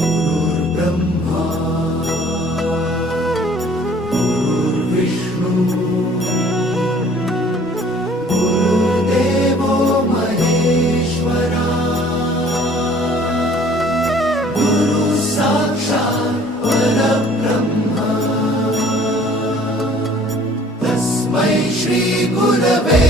गुरुर्ब्रह्मा गुरुर्विष्णू गुरुर्देवो महेश्वरा गुरु साक्षात् परब्रह्म। तस्मै श्रीगुरवे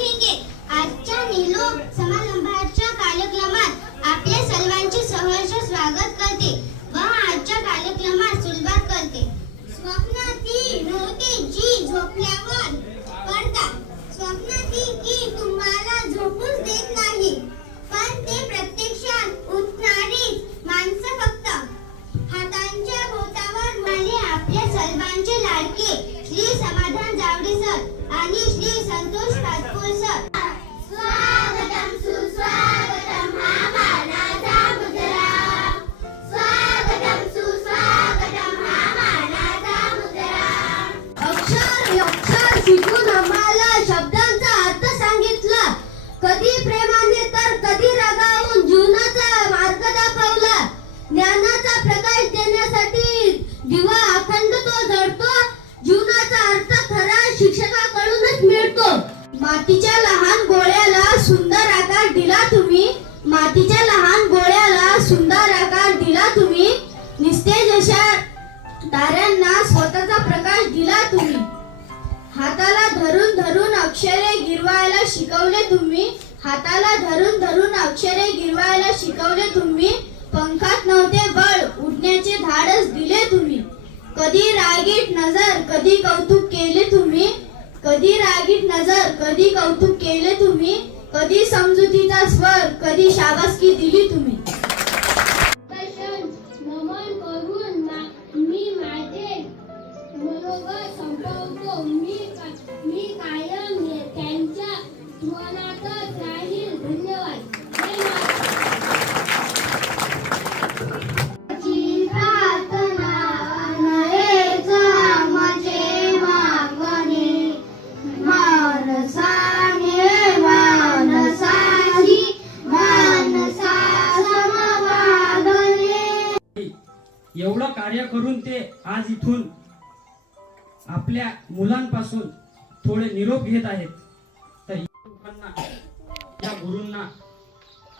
श्री समाधान जावडे सर आणि श्री संतोष पाटकोळ सर. स्वागतम सुस्वागतम हा मानाचा मुद्रा. स्वागतम सुस्वागतम हा मानाचा मुद्रा. अक्षर अक्षर शिकून आम्हाला शब्दांचा अर्थ सांगितला. कधी प्रेमाने तर कधी रागावून जीवनाचा मार्ग दाखवला. ज्ञानाचा मातीच्या लहान गोळ्याला सुंदर आकार दिला तुम्ही. मातीच्या लहान गोळ्याला सुंदर आकार दिला तुम्ही. निस्तेज अशा ताऱ्यांना स्वतःचा प्रकाश दिला तुम्ही. हाताला धरून धरून अक्षरे गिरवायला शिकवले तुम्ही. हाताला धरून धरून अक्षरे गिरवायला शिकवले तुम्ही. पंखात नव्हते बळ उडण्याचे धाडस दिले तुम्ही. कधी रागीट नजर कधी कौतुक केले तुम्ही. कधी रागीट नजर कधी कौतुक केले तुम्ही? कधी समजुतीचा स्वर कधी शाबासकी दिली तुम्ही? कार्य करून ते आज इथून आपल्या मुलांपासून थोडे निरोप घेत आहेत. तर या या गुरूंना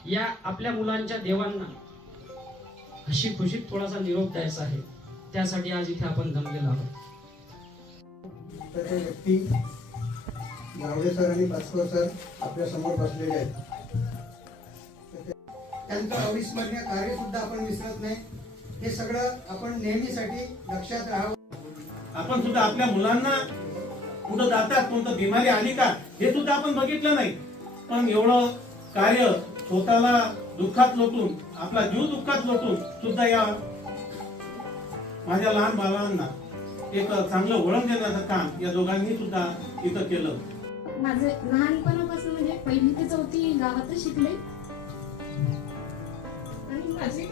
या आपल्या मुलांच्या देवांना अशी खुशीत थोडासा निरोप द्यायचा आहे. त्यासाठी आज इथे आपण जमलेलो आहोत. ते व्यक्ती गावडे सर आणि भास्कर सर आपल्यासमोर बसलेले आहेत. त्यांचं अविस्मरणीय कार्य सुद्धा आपण विसरत नाही. हे सगळं आपण नेहमीसाठी लक्षात राहावं. आपण सुद्धा आपल्या मुलांना कुठं जातात कोणतं बिमारी आली का हे सुद्धा आपण बघितलं नाही. पण एवढं कार्य स्वतःला दुःखात लोटून आपला जीव दुःखात लोटून सुद्धा या माझ्या लहान बाळांना एक चांगलं वळण देण्याचं काम या दोघांनी सुद्धा इथं केलं. माझे लहानपणापासून म्हणजे पहिली ते चौथी गावातच शिकले. आणि माझे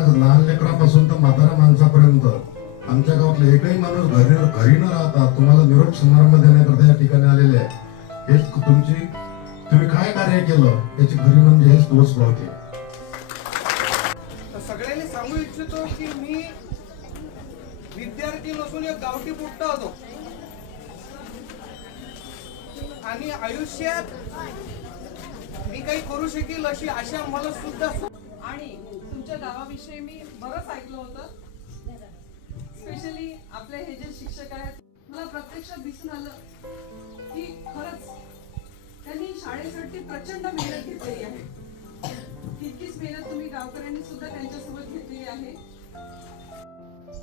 आज लहान लेकरापासून तर म्हातारा माणसापर्यंत आमच्या गावातले एकही माणूस घरी घरी न राहता तुम्हाला निरोप समारंभ देण्याकरता या ठिकाणी आलेले आहे. हेच तुमची तुम्ही काय कार्य केलं याची खरी म्हणजे हेच दिवस सगळ्यांनी सांगू इच्छितो की मी विद्यार्थी नसून एक गावठी पोट्टा होतो. आणि आयुष्यात मी काही करू शकेल अशी आशा मला सुद्धा आणि तुमच्या गावाविषयी मी बरंच ऐकलं होतं. स्पेशली आपले हे जे शिक्षक आहेत मला प्रत्यक्षात दिसून आलं की खरंच त्यांनी शाळेसाठी प्रचंड मेहनत घेतलेली आहे. तितकीच मेहनत तुम्ही गावकऱ्यांनी सुद्धा त्यांच्यासोबत घेतलेली आहे.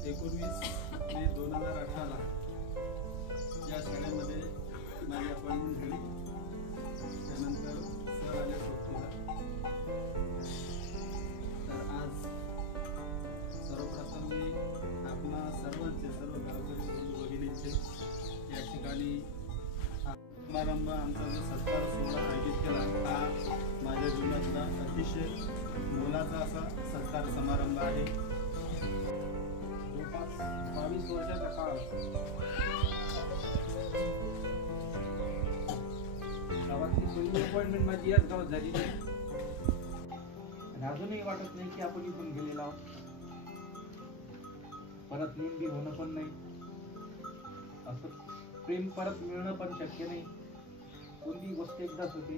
एकोणवीस मे दोन हजार अठराला समारंभ आमचा जो सत्कार सोहळा आयोजित केला हा माझ्या जीवनातला अतिशय मोलाचा असा सत्कार समारंभ आहे. जवळपास बावीस वर्षाचा काळ. गावातली पहिली अपॉइंटमेंट माझी याच गावात झाली. आणि अजूनही वाटत नाही की आपण इथून गेलेलो आहोत. परत नेमकी होणं पण नाही. असं प्रेम परत मिळणं पण शक्य नाही. गोष्ट एकदाच होते.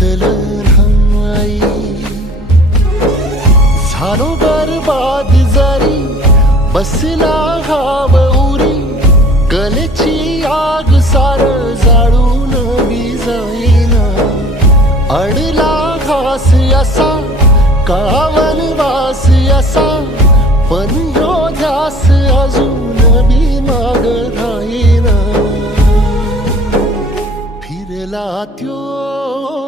कलर हमाई झालो बरबाद जरी बसला हाव उरी कलेची आग सार जाळून मी जाईन अडला घास असा काळावन वास असा पण यो माग राहीन। फिरला त्यो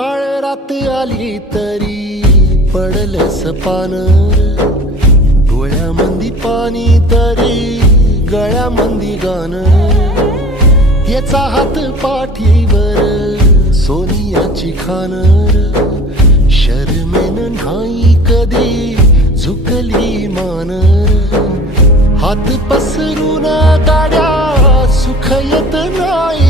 काळ रात आली तरी पडलस पान डोळ्यामंदी पाणी तरी गळ्यामंदी गाण. याचा हात पाठीवर सोनियाची खान. शर्मेन नाही कधी झुकली मान. हात पसरून गाड्या सुख येत नाही